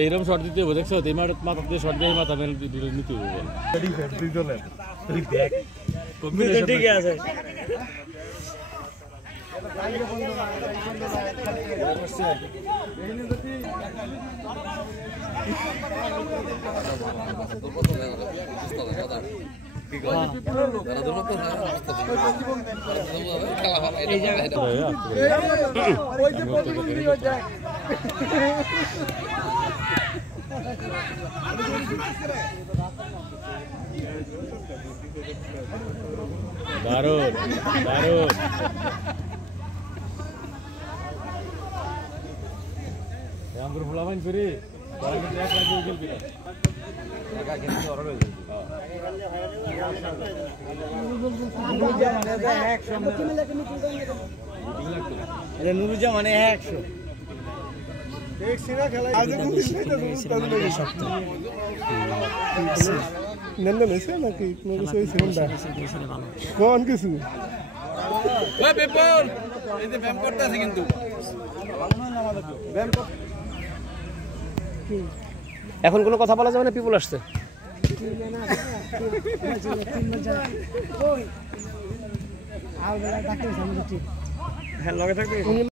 এইরকম শর্ট দিতে হবে দেখছো এই মাথা দিয়ে শর্ট দিয়ে মাথা মেরে দুটো নিতে হবে ঠিক আছে দারুণ দারুণ আমরা ফুলাবাইন ফিরে তারা কিন্তু এক লাখ উইকেট দিল একা কিন্তু অর্ডার হয়ে গেল নুরুজ্জামান 100 एक सीधा खेला आज नंदन ऐसे ना कि मेरे से सिमंदा कौन किसी ओए पेपर এই যে ব্যায়াম করতেছে কিন্তু এখন কোনো কথা বলা যাবে না পিপল আসছে হ্যাঁ লগে থাকবে